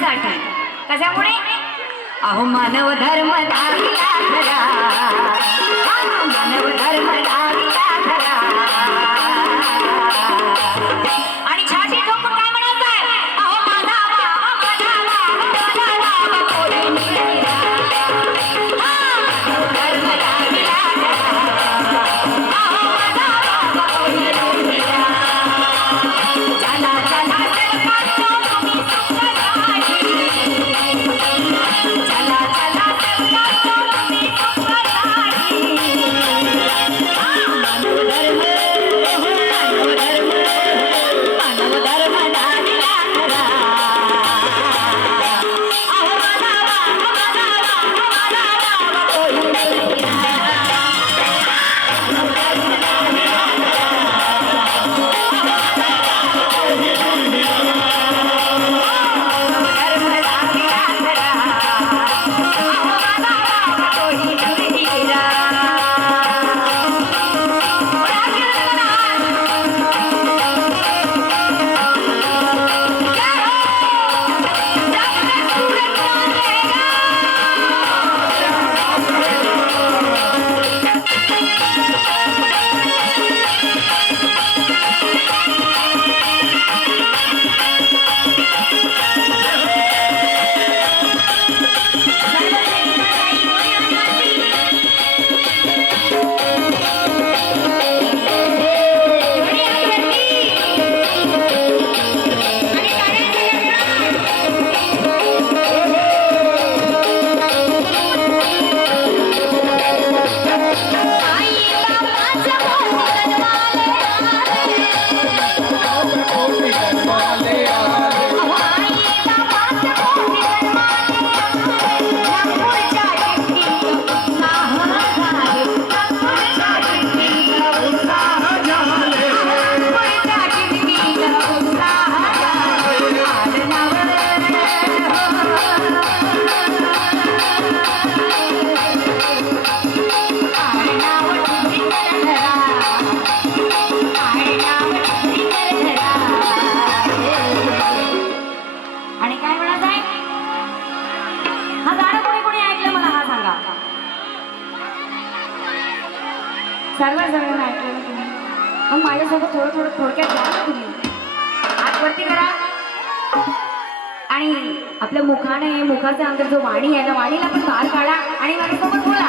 करण्यासाठी. कशामुळे? अहो मानव धर्म धारिला खरा मानव धर्म धारिला खरा सर्व जणांना ऐकलं ना तुम्ही. मग माझ्यासोबत थोडं थोडं थोडक्यात जा ना तुम्ही. आतवरती करा. आणि आपल्या मुखाने मुखाच्या अंदर जो वाणी आहे त्या वाणीला पण बाहेर काढा आणि माझ्यासोबत बोला.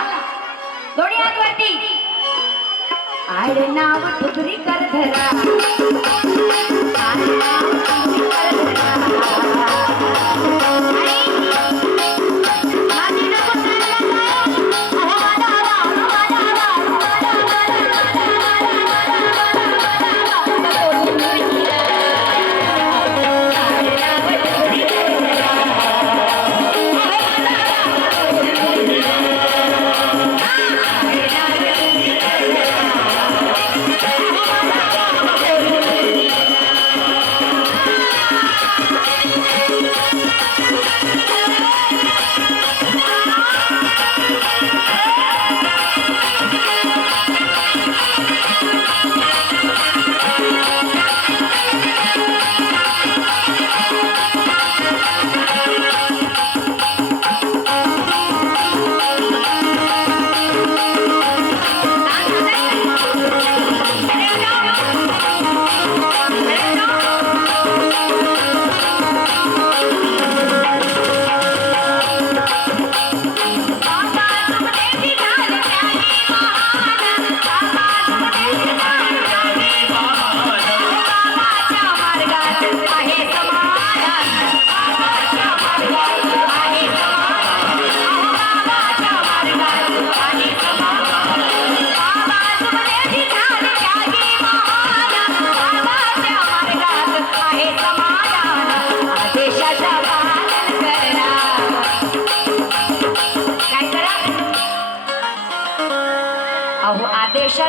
दोन्ही हात वरती. आड नाव ठुकरी कर धरा.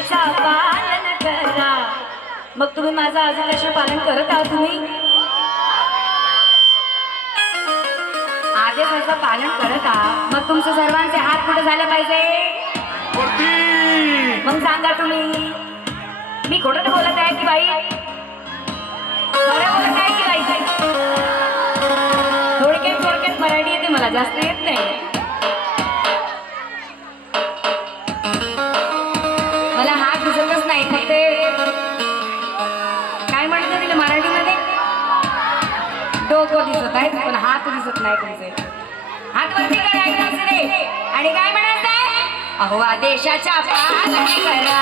कशा पालन करा? मग तुम्ही माझं आज कशा पालन करत आहात तुम्ही? आदेशाचं पालन करत आहात. मग तुमचं सर्वांचे हात कुठे झाले पाहिजे. मग सांगा तुम्ही. मी खोटं बोलत आहे की बाई? बोलत आहे की बाई? थोडक्यात थोडक्यात मराठी येते मला जास्त येत नाही. आणि काय म्हणायचंय? अहो आदेशाच्या पालन करा.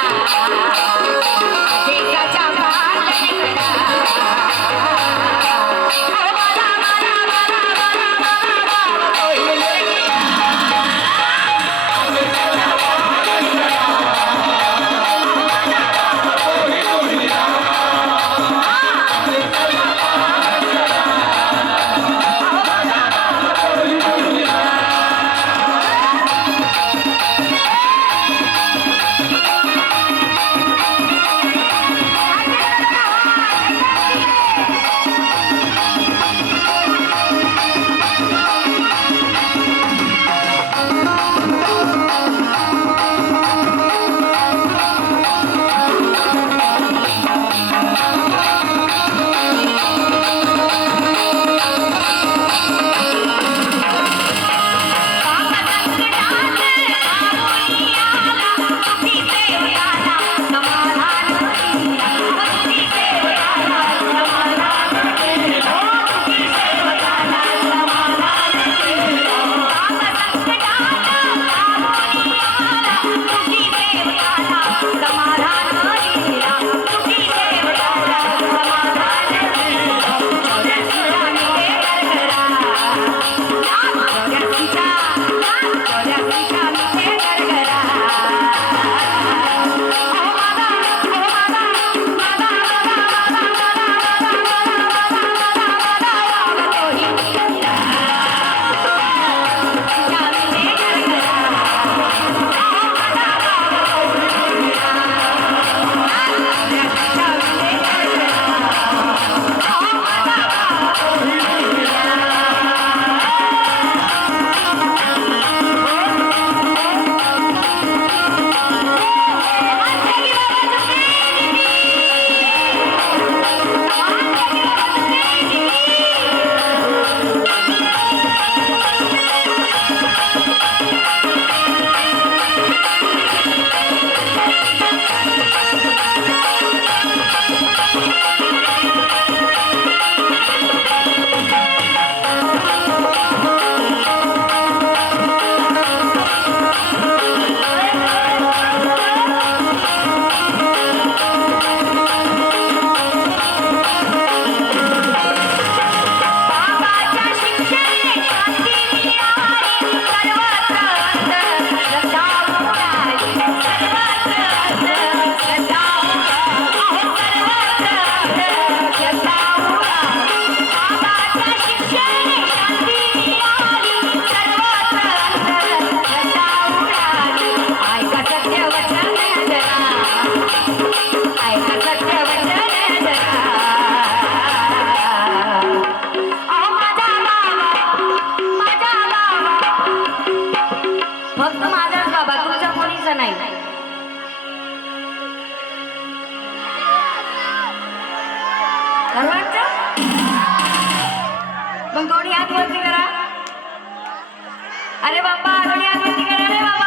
अरे बाबा थोडी आकृती कर अरे बाबा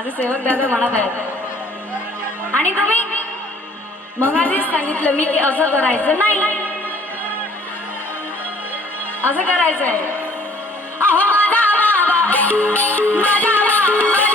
असं सेवक दादा म्हणत आहेत. आणि तुम्ही? मग आधीच सांगितलं मी की असं करायचं नाही. असं करायचंय. अहो माझा बाबा माझा बाबा.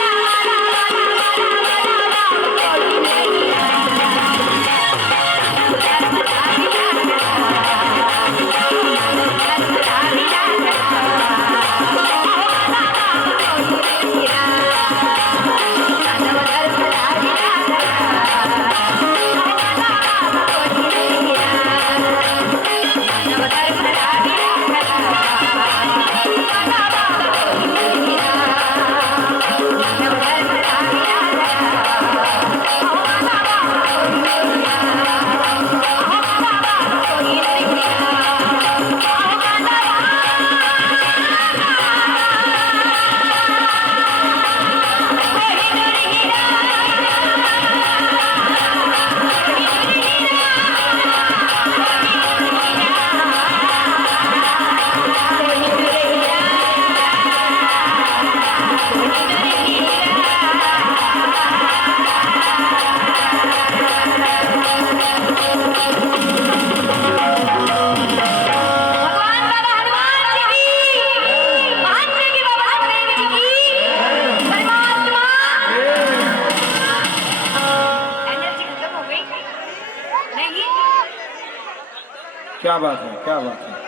Cavaquinho, cavaquinho.